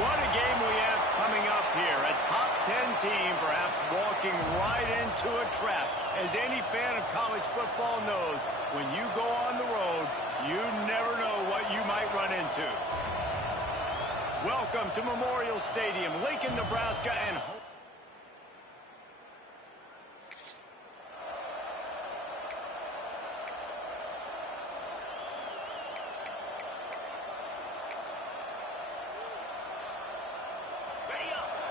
What a game we have coming up here. A top 10 team perhaps walking right into a trap. As any fan of college football knows, when you go on the road, you never know what you might run into. Welcome to Memorial Stadium, Lincoln, Nebraska, and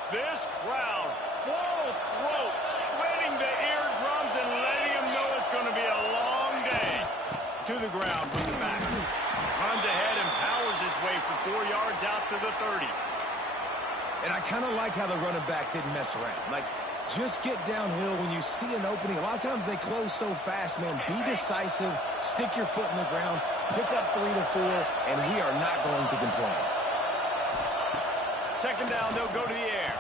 this crowd, full throat, splitting the eardrums and letting them know it's going to be a long day. To the ground with the back. Runs ahead and powers his way for 4 yards out to the 30. And I kind of like how the running back didn't mess around. Like, just get downhill when you see an opening. A lot of times they close so fast, man. Be decisive, stick your foot in the ground, pick up 3 to 4, and we are not going to complain. Second down, they'll go to the air.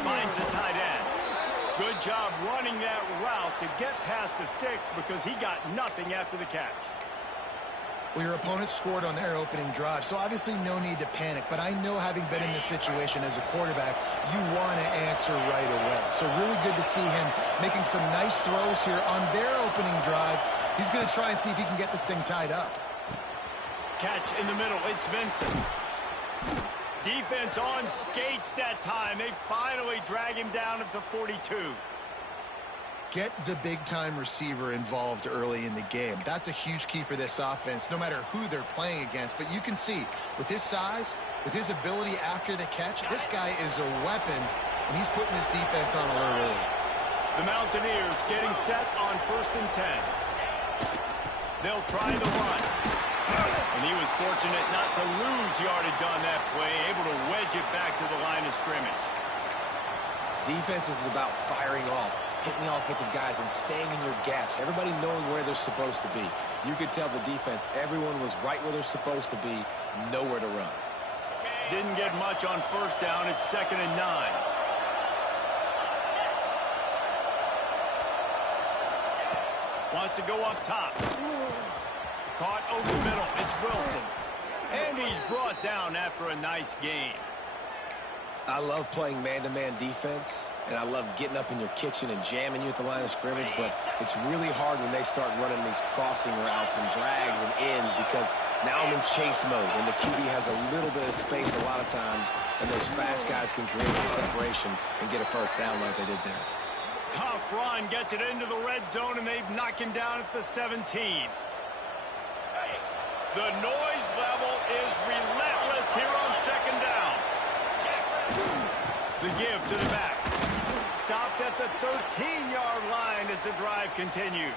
Finds the tight end. Good job running that route to get past the sticks because he got nothing after the catch. Well, your opponent scored on their opening drive, so obviously no need to panic. But I know, having been in this situation as a quarterback, you want to answer right away. So really good to see him making some nice throws here on their opening drive. He's going to try and see if he can get this thing tied up. Catch in the middle. It's Vincent. Defense on skates that time. They finally drag him down at the 42. Get the big-time receiver involved early in the game. That's a huge key for this offense, no matter who they're playing against. But you can see, with his size, with his ability after the catch, this guy is a weapon, and he's putting this defense on alert early. The Mountaineers getting set on 1st and 10. They'll try the run. And he was fortunate not to lose yardage on that play, able to wedge it back to the line of scrimmage. Defense is about firing off, hitting the offensive guys and staying in your gaps, everybody knowing where they're supposed to be. You could tell the defense, everyone was right where they're supposed to be, nowhere to run. Didn't get much on 1st down. It's 2nd and 9. Wants to go up top. Caught over the middle. It's Wilson. And he's brought down after a nice gain. I love playing man-to-man defense, and I love getting up in your kitchen and jamming you at the line of scrimmage, but it's really hard when they start running these crossing routes and drags and ends because now I'm in chase mode, and the QB has a little bit of space a lot of times, and those fast guys can create some separation and get a 1st down like they did there. Tough run, gets it into the red zone, and they've knocked him down at the 17. The noise level is relentless here on 2nd down. The give to the back. Stopped at the 13-yard line as the drive continues.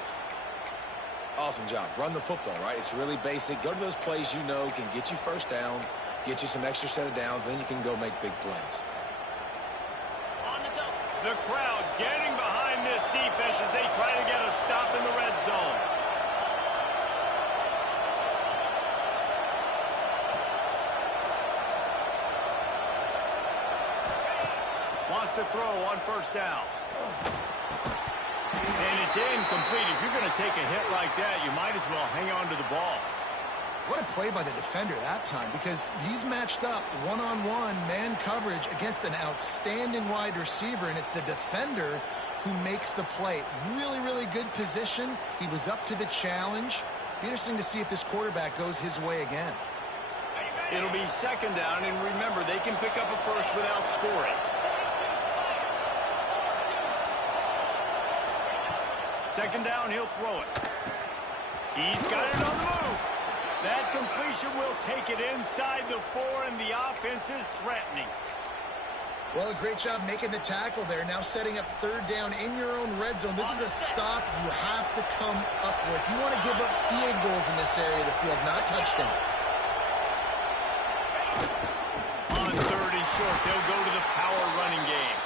Awesome job. Run the football, right? It's really basic. Go to those plays you know can get you 1st downs, get you some extra set of downs, then you can go make big plays. The crowd getting behind this defense as they try to get a stop in the red zone. Wants to throw on 1st down. And it's incomplete. If you're going to take a hit like that, you might as well hang on to the ball. What a play by the defender that time, because he's matched up one-on-one man coverage against an outstanding wide receiver, and it's the defender who makes the play. Really, really good position. He was up to the challenge. Be interesting to see if this quarterback goes his way again. It'll be 2nd down, and remember, they can pick up a 1st without scoring. Second down, he'll throw it. He's got it on the move. That completion will take it inside the 4, and the offense is threatening. Well, a great job making the tackle there. Now setting up 3rd down in your own red zone. This is a stop you have to come up with. You want to give up field goals in this area of the field, not touchdowns. On 3rd and short, they'll go to the power running game.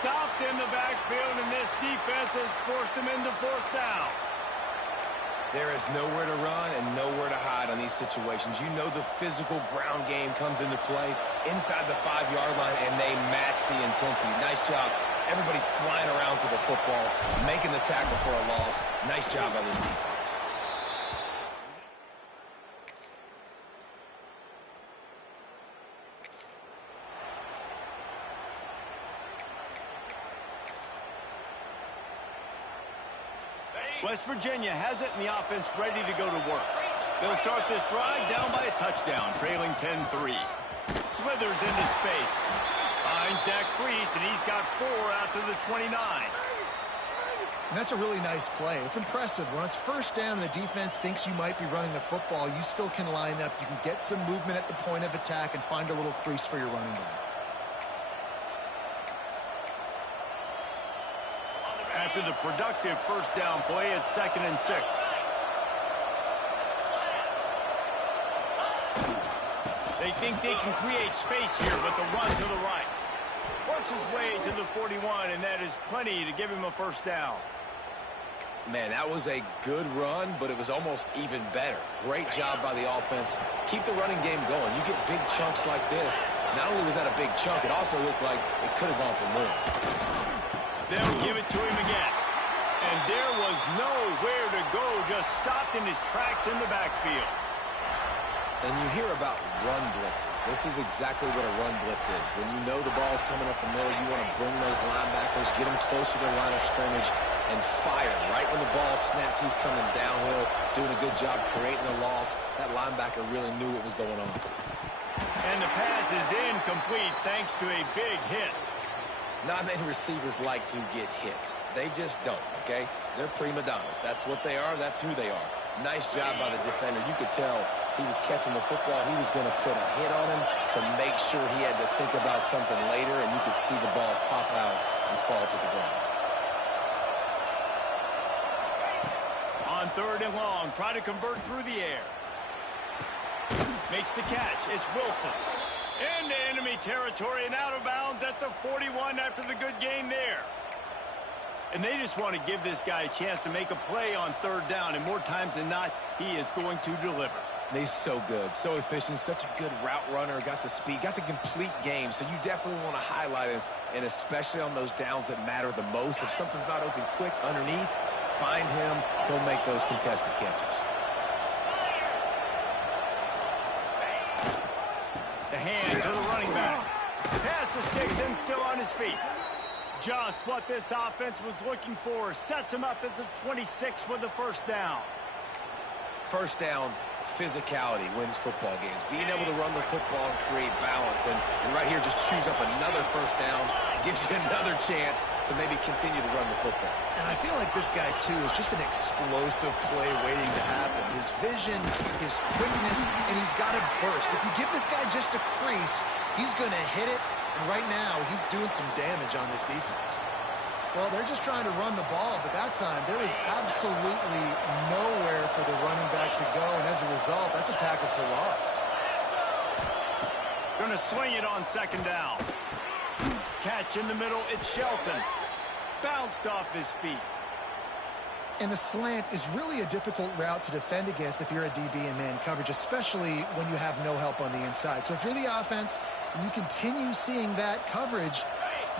Stopped in the backfield, and this defense has forced him into 4th down. There is nowhere to run and nowhere to hide on these situations. You know the physical ground game comes into play inside the 5-yard line, and they match the intensity. Nice job. Everybody flying around to the football, making the tackle for a loss. Nice job by this defense. West Virginia has it and the offense ready to go to work. They'll start this drive down by a touchdown, trailing 10-3. Slithers into space. Finds that crease, and he's got 4 out to the 29. And that's a really nice play. It's impressive. When it's first down and the defense thinks you might be running the football, you still can line up. You can get some movement at the point of attack and find a little crease for your running back. After the productive first down play, it's 2nd and 6. They think they can create space here with a run to the right. Works his way to the 41, and that is plenty to give him a first down. Man, that was a good run, but it was almost even better. Great job by the offense. Keep the running game going. You get big chunks like this. Not only was that a big chunk, it also looked like it could have gone for more. They'll give it to him again. And there was nowhere to go, just stopped in his tracks in the backfield. And you hear about run blitzes. This is exactly what a run blitz is. When you know the ball's coming up the middle, you want to bring those linebackers, get them closer to the line of scrimmage, and fire. Right when the ball snapped, he's coming downhill, doing a good job creating the loss. That linebacker really knew what was going on. And the pass is incomplete thanks to a big hit. Not many receivers like to get hit. They just don't, okay? They're prima donnas. That's what they are. That's who they are. Nice job by the defender. You could tell he was catching the football. He was going to put a hit on him to make sure he had to think about something later, and you could see the ball pop out and fall to the ground. On 3rd and long, try to convert through the air. Makes the catch. It's Wilson. Into enemy territory and out of bounds at the 41 after the good gain there. And they just want to give this guy a chance to make a play on 3rd down, and more times than not, he is going to deliver. And he's so good, so efficient, such a good route runner, got the speed, got the complete game, so you definitely want to highlight him, and especially on those downs that matter the most. If something's not open quick underneath, find him, he'll make those contested catches. The hand to the running back. Pass the sticks and still on his feet. Just what this offense was looking for. Sets him up at the 26 with the first down. First down, physicality wins football games. Being able to run the football and create balance. And right here, just choose up another first down. Gives you another chance to maybe continue to run the football. And I feel like this guy, too, is just an explosive play waiting to happen. His vision, his quickness, and he's got a burst. If you give this guy just a crease, he's going to hit it. And right now, he's doing some damage on this defense. Well, they're just trying to run the ball, but that time, there was absolutely nowhere for the running back to go. And as a result, that's a tackle for loss. Going to swing it on 2nd down. Catch in the middle, it's Shelton. Bounced off his feet. And the slant is really a difficult route to defend against if you're a DB in man coverage, especially when you have no help on the inside. So if you're the offense and you continue seeing that coverage,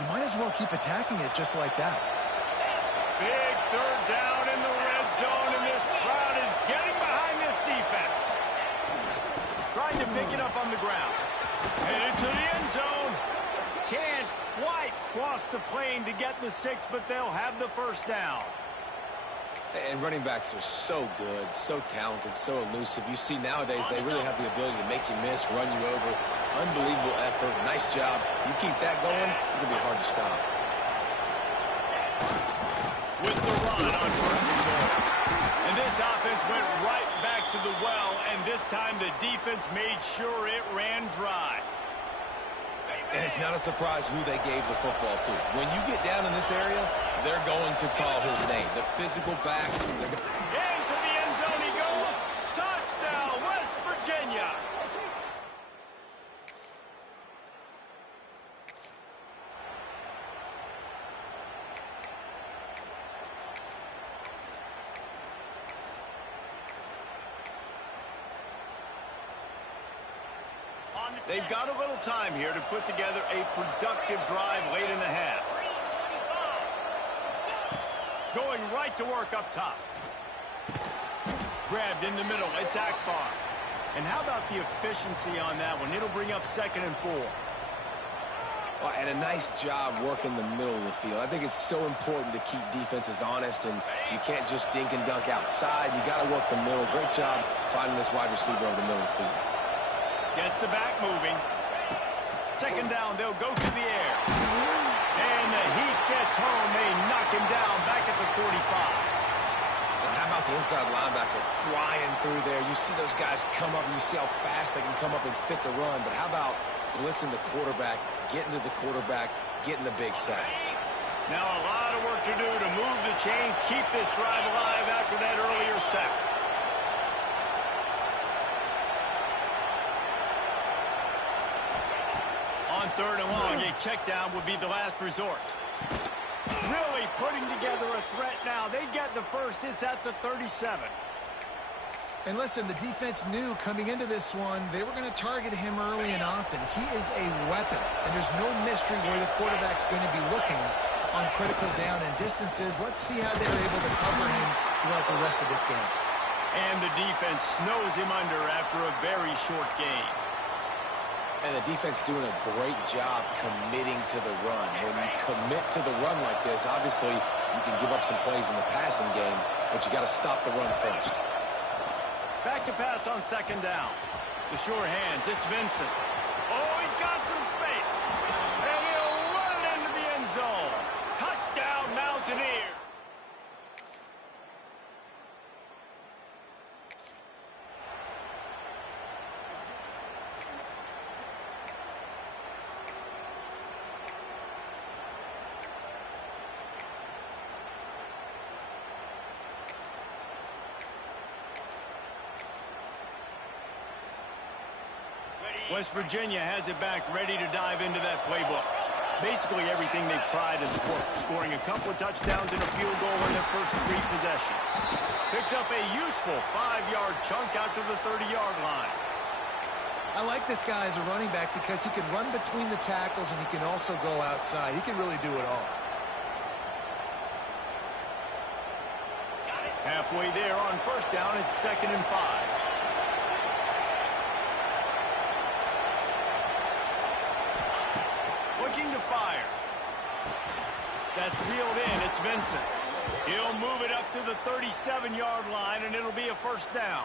you might as well keep attacking it just like that. Big 3rd down in the red zone, and this crowd is getting behind this defense. Trying to pick it up on the ground. Headed to the end zone. Can't quite cross the plane to get the 6, but they'll have the first down. And running backs are so good, so talented, so elusive. You see nowadays they really have the ability to make you miss, run you over. Unbelievable effort. Nice job. You keep that going, it's going to be hard to stop. With the run on 1st and goal. And this offense went right back to the well, and this time the defense made sure it ran dry. And it's not a surprise who they gave the football to. When you get down in this area, they're going to call his name. The physical back. Into the end zone he goes. Touchdown, West Virginia. They've got a little time here to put together a productive drive late in the half. Going right to work up top. Grabbed in the middle. It's Akbar. And how about the efficiency on that one? It'll bring up 2nd and 4. Well, and a nice job working the middle of the field. I think it's so important to keep defenses honest, and you can't just dink and dunk outside. You got to work the middle. Great job finding this wide receiver over the middle of the field. Gets the back moving. Second down, they'll go to the air. And the heat gets home. They knock him down back at the 45. And how about the inside linebacker flying through there? You see those guys come up, and you see how fast they can come up and fit the run. But how about blitzing the quarterback, getting to the quarterback, getting the big sack? Now a lot of work to do to move the chains, keep this drive alive after that earlier sack. On third and long, a check down would be the last resort. Really putting together a threat now. They get the first. It's at the 37. And listen, the defense knew coming into this one, they were going to target him early and often. He is a weapon, and there's no mystery where the quarterback's going to be looking on critical down and distances. Let's see how they're able to cover him throughout the rest of this game. And the defense snows him under after a very short game. And the defense doing a great job committing to the run. When you commit to the run like this, obviously you can give up some plays in the passing game, but you got to stop the run first. Back to pass on second down. The sure hands, it's Vincent. Oh, he's got some space. And he'll run it into the end zone. Touchdown, Mountaineers. West Virginia has it back, ready to dive into that playbook. Basically everything they've tried has worked, scoring a couple of touchdowns and a field goal in their first 3 possessions. Picks up a useful 5-yard chunk out to the 30-yard line. I like this guy as a running back because he can run between the tackles and he can also go outside. He can really do it all. Halfway there on first down, it's 2nd and 5. Looking to fire. That's reeled in. It's Vincent. He'll move it up to the 37-yard line, and it'll be a first down.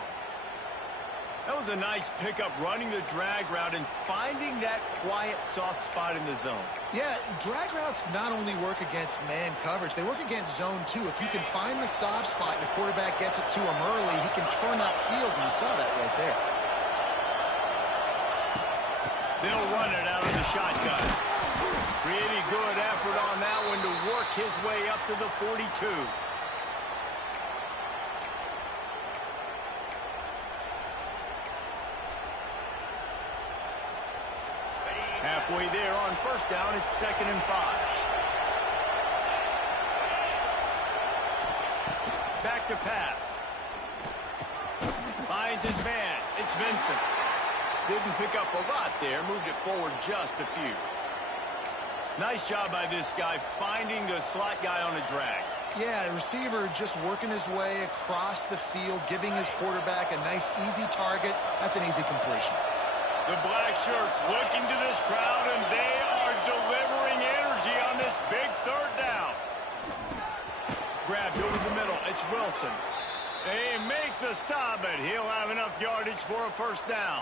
That was a nice pickup, running the drag route and finding that quiet, soft spot in the zone. Yeah, drag routes not only work against man coverage, they work against zone too. If you can find the soft spot and the quarterback gets it to him early, he can turn upfield, and you saw that right there. They'll run it out of the shotgun. Pretty good effort on that one to work his way up to the 42. Halfway there on first down, it's 2nd and 5. Back to pass. Finds his man. It's Vincent. Didn't pick up a lot there, moved it forward just a few. Nice job by this guy finding the slot guy on a drag. Yeah, the receiver just working his way across the field, giving his quarterback a nice, easy target. That's an easy completion. The black shirts looking to this crowd, and they are delivering energy on this big third down. Grabbed over the middle. It's Wilson. They make the stop, but he'll have enough yardage for a first down.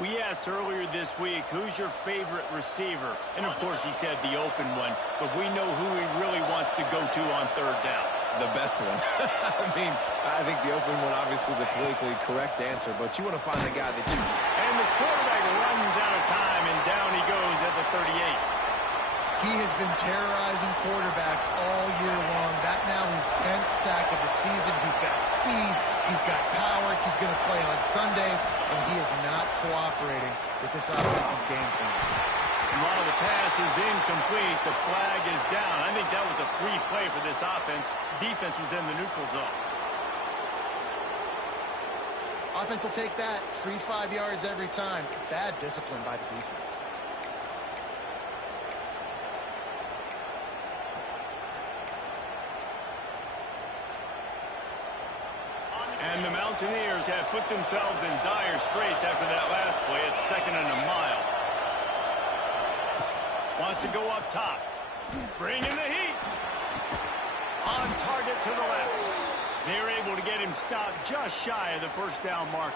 We asked earlier this week, who's your favorite receiver? And, of course, he said the open one, but we know who he really wants to go to on third down. The best one. I mean, I think the open one, obviously the politically correct answer, but you want to find the guy that you... And the quarterback runs out of time, and down he goes at the 38. He has been terrorizing quarterbacks all year long. That now his 10th sack of the season. He's got speed. He's got power. He's going to play on Sundays, and he is not cooperating with this offense's game plan. And while the pass is incomplete, the flag is down. I think that was a free play for this offense. Defense was in the neutral zone. Offense will take that. Free 5 yards every time. Bad discipline by the defense. And the Mountaineers have put themselves in dire straits after that last play. It's 2nd and a mile. Wants to go up top. Bring in the heat. On target to the left. They're able to get him stopped just shy of the first down marker.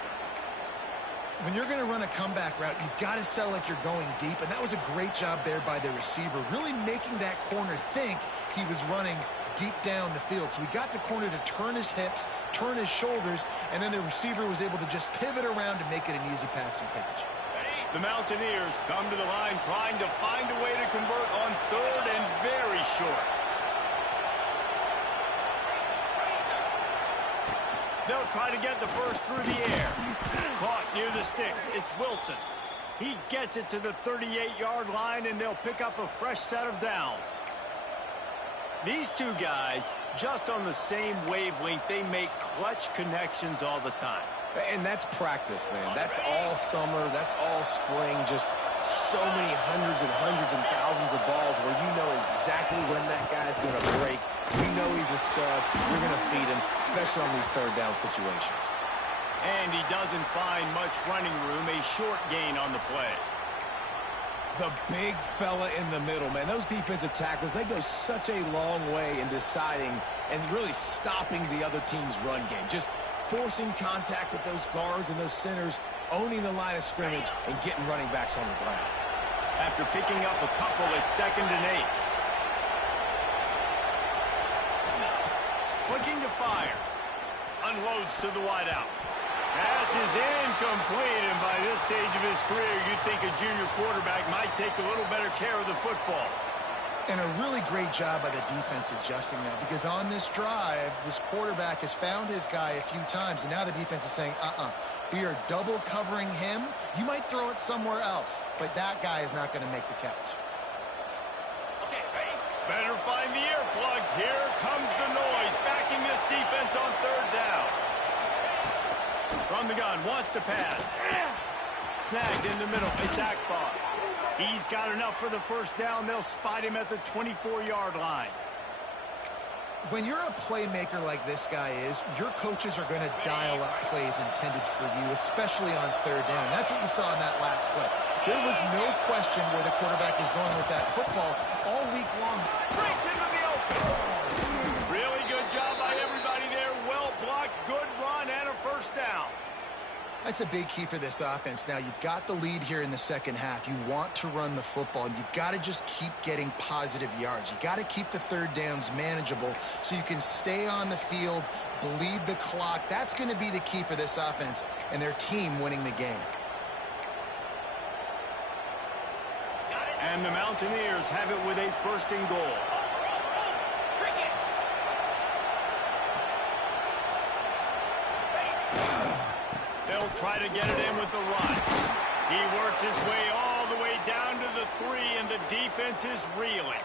When you're going to run a comeback route, you've got to sell like you're going deep, and that was a great job there by the receiver, really making that corner think he was running deep down the field. So we got the corner to turn his hips, turn his shoulders, and then the receiver was able to just pivot around to make it an easy pass and catch. The Mountaineers come to the line trying to find a way to convert on third and very short. They'll try to get the first through the air. Caught near the sticks. It's Wilson. He gets it to the 38-yard line, and they'll pick up a fresh set of downs. These two guys, just on the same wavelength, they make clutch connections all the time. And that's practice, man. That's all summer. That's all spring. Just so many hundreds and thousands of balls where you know exactly when that guy's going to break. You know he's a stud. You're going to feed him, especially on these third down situations. And he doesn't find much running room. A short gain on the play. The big fella in the middle, man. Those defensive tackles, they go such a long way in deciding and really stopping the other team's run game. Just forcing contact with those guards and those centers, owning the line of scrimmage, and getting running backs on the ground. After picking up a couple at 2nd and 8. Looking to fire. Unloads to the wideout. Pass is incomplete, and by this stage of his career, you'd think a junior quarterback might take a little better care of the football. And a really great job by the defense adjusting now, because on this drive, this quarterback has found his guy a few times, and now the defense is saying, we are double covering him. You might throw it somewhere else, but that guy is not going to make the catch. Okay, ready? Better find the earplugs. Here comes the noise, backing this defense on third down. From the gun, wants to pass. Snagged in the middle. It's Akbar. He's got enough for the first down. They'll spot him at the 24-yard line. When you're a playmaker like this guy is, your coaches are going to dial up plays intended for you, especially on third down. That's what you saw in that last play. There was no question where the quarterback was going with that football all week long. Breaks into the open. Really good job by everybody there. Well blocked, good run, and a first down. That's a big key for this offense. Now, you've got the lead here in the second half. You want to run the football. You've got to just keep getting positive yards. You got to keep the third downs manageable so you can stay on the field, bleed the clock. That's going to be the key for this offense and their team winning the game. And the Mountaineers have it with a first and goal. They'll try to get it in with the run. He works his way all the way down to the 3, and the defense is reeling.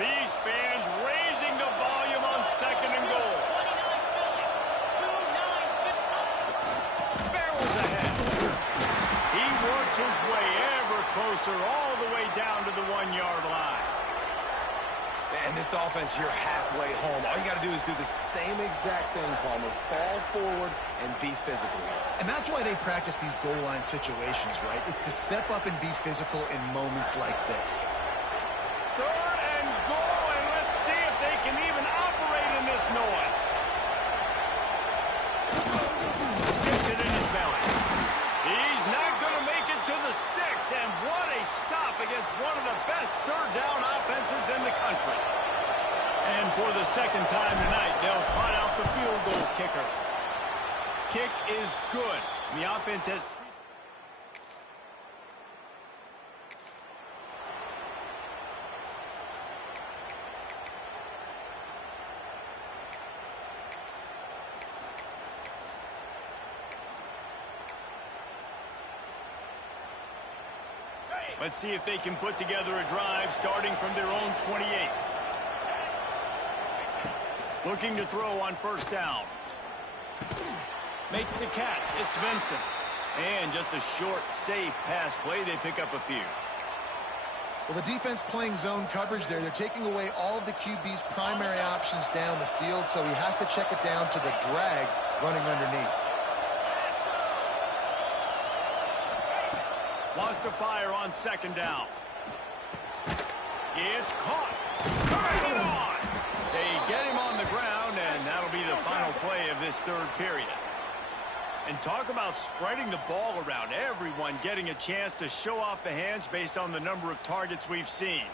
These fans raising the volume on 2nd and goal. Barrels ahead. He works his way ever closer all the way down to the 1-yard line. And this offense, you're halfway home. All you got to do is do the same exact thing, Palmer. Fall forward and be physical. And that's why they practice these goal line situations, right? It's to step up and be physical in moments like this. 3rd and goal, and let's see if they can even operate in this noise. Sticks it in his belly. He's not going to make it to the sticks, and what a stop against one of the best third down offenses in the country. And for the second time tonight, they'll trot out the field goal kicker. Kick is good. The offense has... Let's see if they can put together a drive starting from their own 28. Looking to throw on first down. Makes the catch. It's Vincent. And just a short, safe pass play. They pick up a few. Well, the defense playing zone coverage there. They're taking away all of the QB's primary options down the field, so he has to check it down to the drag running underneath. Wants to fire on second down. It's caught. Turn it on. They get him on the ground, and that'll be the final play of this third period. And talk about spreading the ball around. Everyone getting a chance to show off the hands based on the number of targets we've seen.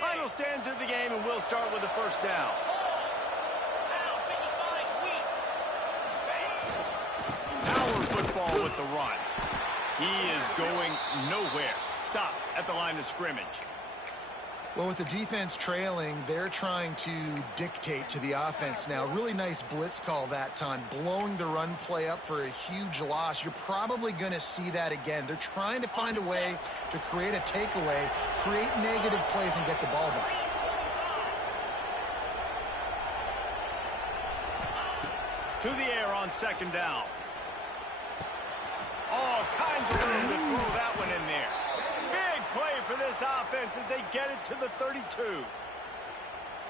Final stands of the game, and we'll start with the first down. Power football with the run. He is going nowhere. Stop at the line of scrimmage. Well, with the defense trailing, they're trying to dictate to the offense now. Really nice blitz call that time, blowing the run play up for a huge loss. You're probably going to see that again. They're trying to find a way to create a takeaway, create negative plays, and get the ball back. To the air on second down. All kinds of room to throw that one in there. Big play for this offense as they get it to the 32.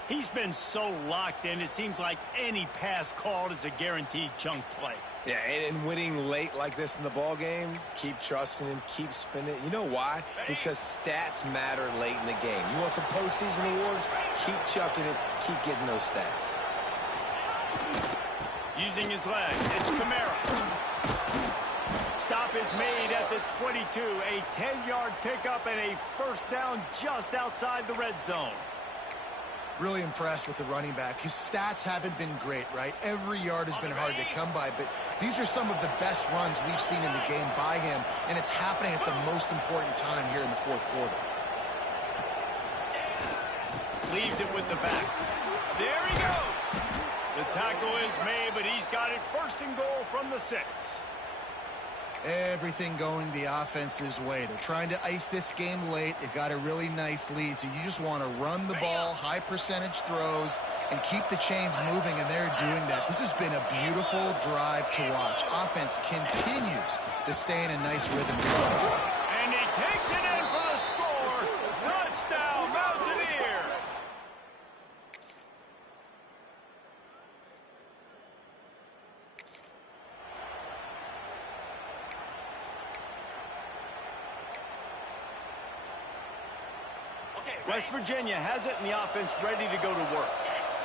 He's been so locked in, it seems like any pass called is a guaranteed chunk play. Yeah, and winning late like this in the ball game, keep trusting him, keep spinning. You know why? Because stats matter late in the game. You want some postseason awards? Keep chucking it, keep getting those stats. Using his legs, it's Kamara. Stop is made at the 22. A 10-yard pickup and a first down just outside the red zone. Really impressed with the running back. His stats haven't been great, right? Every yard has been hard to come by, but these are some of the best runs we've seen in the game by him, and it's happening at the most important time here in the fourth quarter. Leaves it with the back. There he goes. The tackle is made, but he's got it first and goal from the 6. Everything going the offense's way. They're trying to ice this game late. They've got a really nice lead, so you just want to run the ball, high percentage throws, and keep the chains moving, and they're doing that. This has been a beautiful drive to watch. Offense continues to stay in a nice rhythm. And he takes it in for the score. Touchdown, Mountaineers. West Virginia has it, and the offense ready to go to work.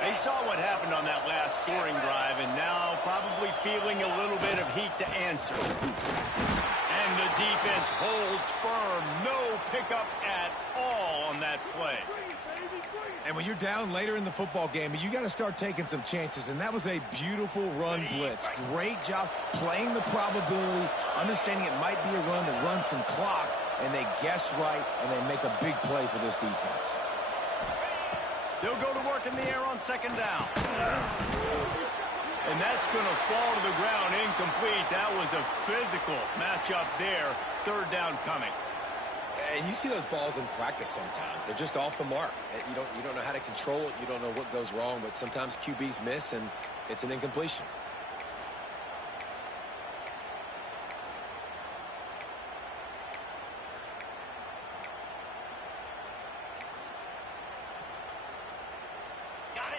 They saw what happened on that last scoring drive, and now probably feeling a little bit of heat to answer. And the defense holds firm. No pickup at all on that play. And when you're down later in the football game, you got to start taking some chances, and that was a beautiful run blitz. Great job playing the probability, understanding it might be a run that runs some clock, and they guess right, and they make a big play for this defense. They'll go to work in the air on second down. And that's going to fall to the ground incomplete. That was a physical matchup there. Third down coming. And you see those balls in practice sometimes. They're just off the mark. You don't know how to control it. You don't know what goes wrong, but sometimes QBs miss, and it's an incompletion.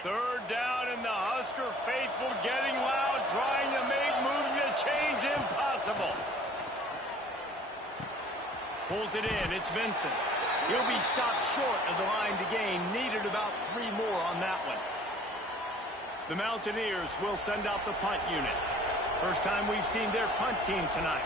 Third down, and the Husker faithful getting loud, trying to make moving the chains impossible. Pulls it in. It's Vincent. He'll be stopped short of the line to gain. Needed about 3 more on that one. The Mountaineers will send out the punt unit. First time we've seen their punt team tonight.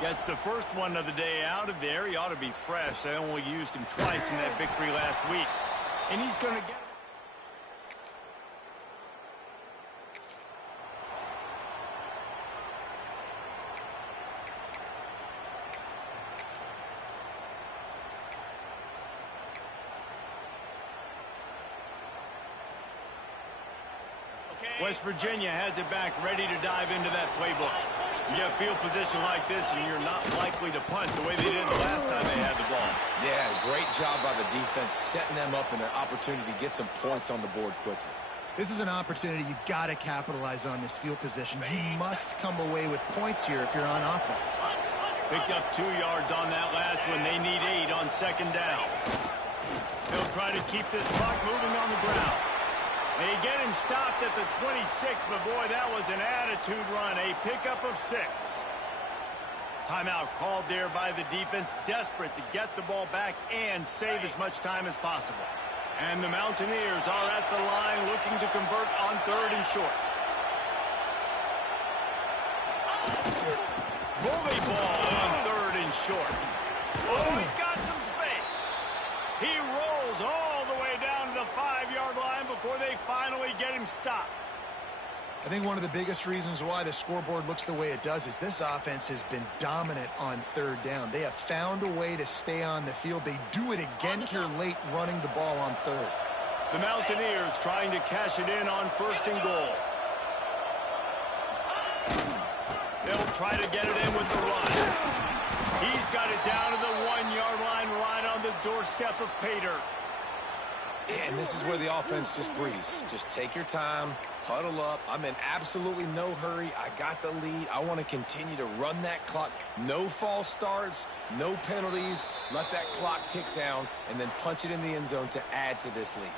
Gets the first one of the day out of there. He ought to be fresh. They only used him twice in that victory last week. And he's going to get it. West Virginia has it back, ready to dive into that playbook. You get field position like this, and you're not likely to punt the way they did the last time they had the ball. Yeah, great job by the defense, setting them up in an opportunity to get some points on the board quickly. This is an opportunity you got to capitalize on this field position. You must come away with points here if you're on offense. Picked up 2 yards on that last one. They need 8 on second down. They'll try to keep this clock moving on the ground. They get him stopped at the 26, but boy, that was an attitude run. A pickup of 6. Timeout called there by the defense, desperate to get the ball back and save as much time as possible. And the Mountaineers are at the line looking to convert on 3rd and short. Bully ball on 3rd and short. Oh, he's got some space. He rolls all the way down to the 5-yard line before they finally get him stopped. I think one of the biggest reasons why the scoreboard looks the way it does is this offense has been dominant on 3rd down. They have found a way to stay on the field. They do it again here late, running the ball on 3rd. The Mountaineers trying to cash it in on 1st and goal. They'll try to get it in with the run. He's got it down to the 1-yard line, right on the doorstep of Pater. And this is where the offense just breathes. Just take your time, huddle up. I'm in absolutely no hurry. I got the lead. I want to continue to run that clock. No false starts, no penalties. Let that clock tick down, and then punch it in the end zone to add to this lead.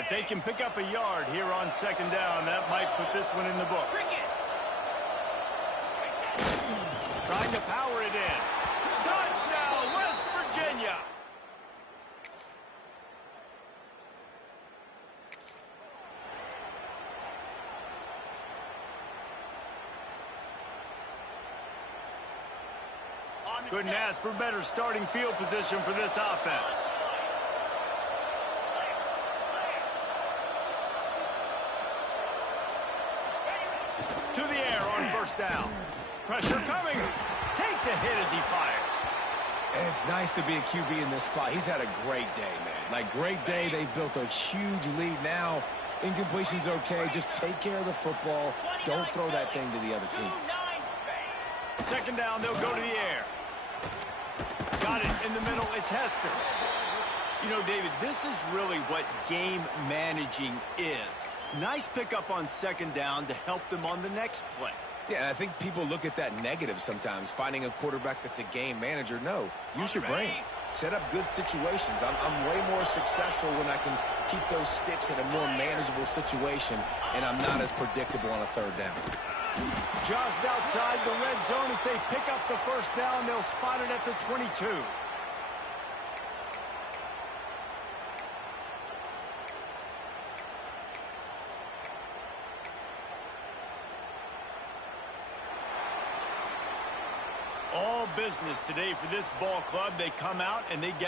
If they can pick up a yard here on 2nd down, that might put this one in the books. Trying to power it in. Touchdown, West Virginia! Couldn't ask for better starting field position for this offense. To the air on 1st down. Pressure coming. Takes a hit as he fires. And it's nice to be a QB in this spot. He's had a great day, man. Like, great day. They've built a huge lead now. Incompletion's okay. Just take care of the football. Don't throw that thing to the other team. 2nd down, they'll go to the air. Got it in the middle. It's Hester. You know, David, this is really what game managing is. Nice pickup on 2nd down to help them on the next play. Yeah, I think people look at that negative sometimes, finding a quarterback that's a game manager. No, use your brain. Set up good situations. I'm way more successful when I can keep those sticks in a more manageable situation, and I'm not as predictable on a 3rd down. Just outside the red zone as they pick up the 1st down. They'll spot it at the 22. All business today for this ball club. They come out and they get